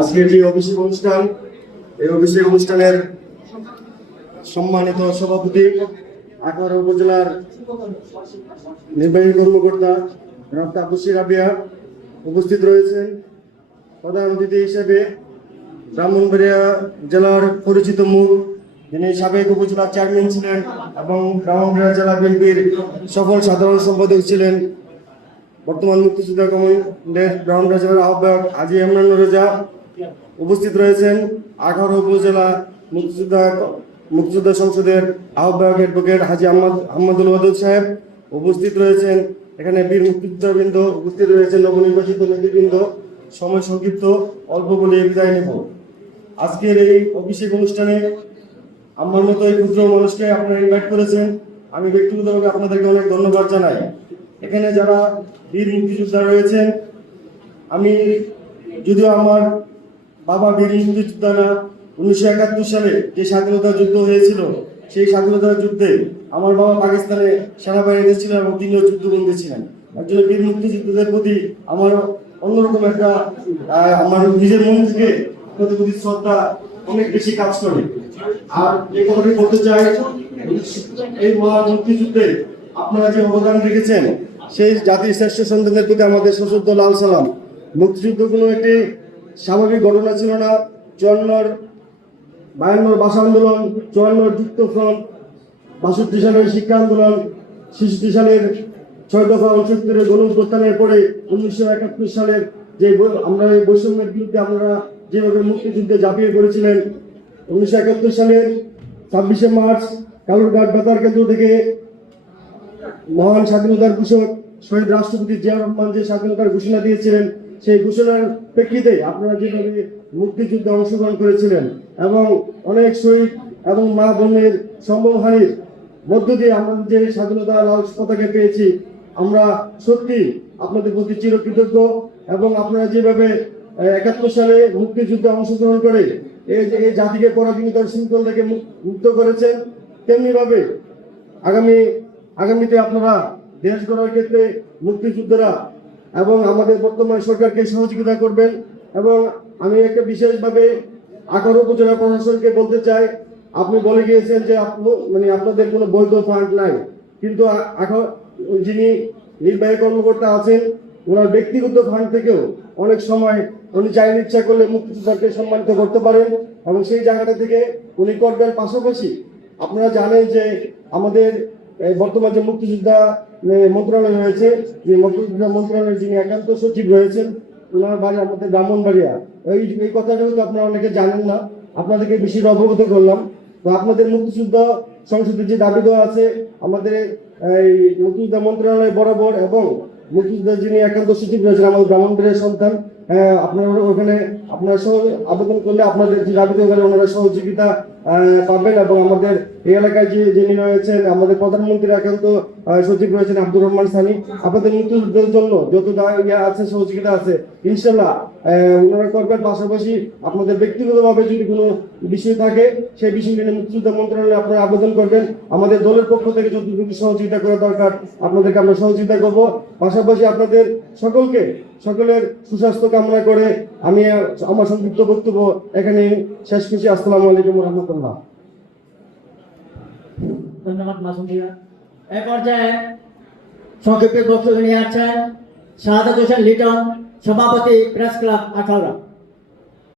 আজকের যে অভিষেক অনুষ্ঠান, এই অভিষেক অনুষ্ঠানের সম্মানিত সভাপতি আখাউড়া উপজেলার নির্বাহী কর্মকর্তা ডক্টর আব্দুস রাবিয়া উপস্থিত রয়েছেন। প্রধান অতিথি হিসেবে ব্রাহ্মণবাড়িয়া জেলার পরিচিত মুখ, যিনি সাবেক উপজেলা চেয়ারম্যান ছিলেন এবং ব্রাহ্মণবাড়িয়া জেলা বিএনপির সফল সাধারণ সম্পাদক ছিলেন, বর্তমান মুক্তিযোদ্ধা কমান্ডের ব্রাহ্মণবাড়িয়া জেলার আহ্বায়ক হাজী ইমরান রেজা উপস্থিত রয়েছেন। আখাউড়া উপজেলা মুক্তিযোদ্ধা সংসদের আহ্বায়ক অ্যাডভোকেট হাজী আহমদুল ওয়াদুদ সাহেব উপস্থিত রয়েছেন। এখানে বীর মুক্তিযোদ্ধাবৃন্দ উপস্থিত রয়েছেন, নবনির্বাচিত নেতৃবৃন্দ। সময় সংক্ষিপ্ত, অল্প বলে বিদায় নেব। আজকের এই অভিষেক অনুষ্ঠানে আমার মতো এই ক্ষুদ্র মানুষকে আপনারা ইনভাইট করেছেন, আমি ব্যক্তিগতভাবে আপনাদেরকে অনেক ধন্যবাদ জানাই। এখানে যারা বীর মুক্তিযোদ্ধা রয়েছেন, আমি যদিও আমার বাবা বীর মুক্তিযোদ্ধা না, 1971 সালে যে স্বাধীনতা যুদ্ধ হয়েছিল, সেই স্বাধীনতা যুদ্ধে আমার বাবা পাকিস্তানে সেনাবাহিনীতে ছিলেন এবং তিনিও যুদ্ধবন্দী ছিলেন। একজন বীর মুক্তিযোদ্ধাদের প্রতি আমার অন্যরকম একটা আমার নিজের মন থেকে প্রতি শ্রদ্ধা অনেক বেশি কাজ করে। আর এই কথাটি বলতে চাই, এই মহান মুক্তিযুদ্ধে আপনারা যে অবদান রেখেছেন, সেই জাতির শ্রেষ্ঠ সন্তানদের প্রতি আমাদের সশস্ত্র লাল সালাম। মুক্তিযুদ্ধ কোনো একটি স্বাভাবিক ঘটনা ছিল না। 52 ভাষা আন্দোলন, 54 যুক্তফ্রন্ট, 62 সালের শিক্ষা আন্দোলন, 66 সালের 6 দফা 69 গণ অভ্যুত্থানের পরে 1971 সালের যে আমরা এই বৈষম্যের বিরুদ্ধে আপনারা যেভাবে মুক্তিযুদ্ধে ঝাঁপিয়ে পড়েছিলেন, 1971 সালের 26শে মার্চ কালুরঘাট বেতার কেন্দ্র থেকে মহান স্বাধীনতার ঘোষক শহীদ রাষ্ট্রপতি জিয়া রহমান যে স্বাধীনতার ঘোষণা দিয়েছিলেন, সেই ঘোষণার প্রেক্ষিতে আপনারা যেভাবে মুক্তিযুদ্ধে অংশগ্রহণ করেছিলেন এবং অনেক শহীদ এবং মা বোনের সম্মানহানির মধ্য দিয়ে আমরা যে স্বাধীনতা লাল পতাকা পেয়েছি, আমরা সত্যি আপনাদের প্রতি চিরকৃতজ্ঞ। এবং আপনারা যেভাবে 71 সালে মুক্তিযুদ্ধে অংশগ্রহণ করে এই জাতিকে পরাধীনতার শৃঙ্খল থেকে মুক্ত করেছেন, তেমনি ভাবে আগামীতে আপনারা দেশ গড়ার ক্ষেত্রে মুক্তিযোদ্ধারা এবং আমাদের বর্তমান সরকারকে সহযোগিতা করবেন। এবং আমি একটা বিশেষভাবে আখাউড়া উপজেলা প্রশাসনকে বলতে চাই, আপনি বলে গিয়েছেন যে আপনাদের কোনো বৈধ ফান্ড নাই, কিন্তু যিনি নির্বাহী কর্মকর্তা আছেন, ওনার ব্যক্তিগত ফান্ড থেকেও অনেক সময় উনি চাইলে ইচ্ছা করলে মুক্তিযোদ্ধাকে সম্মানিত করতে পারেন এবং সেই জায়গাটা থেকে উনি করবেন। পাশাপাশি আপনারা জানেন যে আমাদের বর্তমান যে মুক্তিযোদ্ধা মন্ত্রণালয় রয়েছে, যে মুক্তিযোদ্ধা মন্ত্রণালয়ের যিনি একান্ত সচিব রয়েছেন, ওনার বাড়ি আমাদের ব্রাহ্মণবাড়িয়া। এই কথাটা হয়তো আপনারা অনেকে জানেন না, আপনাদেরকে বেশি অবগত করলাম। তো আপনাদের মুক্তিযোদ্ধা সংসদের যে দাবি দেওয়া আছে, আমাদের এই মুক্তিযোদ্ধা মন্ত্রণালয় বরাবর এবং মুক্তিযোদ্ধা যিনি একান্ত সচিব রয়েছেন আমাদের ব্রাহ্মণবাড়িয়ার সন্তান, আপনারা ওখানে আপনারা আবেদন করলে আপনাদের যে দাবি দেওয়া ওনারা সহযোগিতা পাবেন। এবং আমাদের এই এলাকায় যিনি রয়েছেন, আমাদের প্রধানমন্ত্রীর একান্ত সচিব রয়েছেন আব্দুর রহমান সানি, আপনাদের মুক্তিযুদ্ধের জন্য যত আছে সহযোগিতা আছে ইনশাল্লাহ ওনারা করবেন। পাশাপাশি আপনাদের ব্যক্তিগতভাবে যদি কোনো বিষয় থাকে, সেই বিষয় নিয়ে মুক্তিযোদ্ধা মন্ত্রণালয়ে আপনারা আবেদন করবেন। আমাদের দলের পক্ষ থেকে যতটুকু সহযোগিতা করা দরকার আপনাদেরকে আমরা সহযোগিতা করব। পাশাপাশি আপনাদের সকলের সুস্বাস্থ্য কামনা করে আমি আমার সংক্ষিপ্ত বক্তব্য এখানে শেষ করছি। আসসালামু আলাইকুম রহমতুল্লাহ। ধন্যবাদ মাসুম ভাইয়া। এ পর্যায়ে সংক্ষিপ্ত বক্তব্য নিয়ে আছেন শাহাদাত হোসেন লিটন, সভাপতি প্রেস ক্লাব আখাউড়া।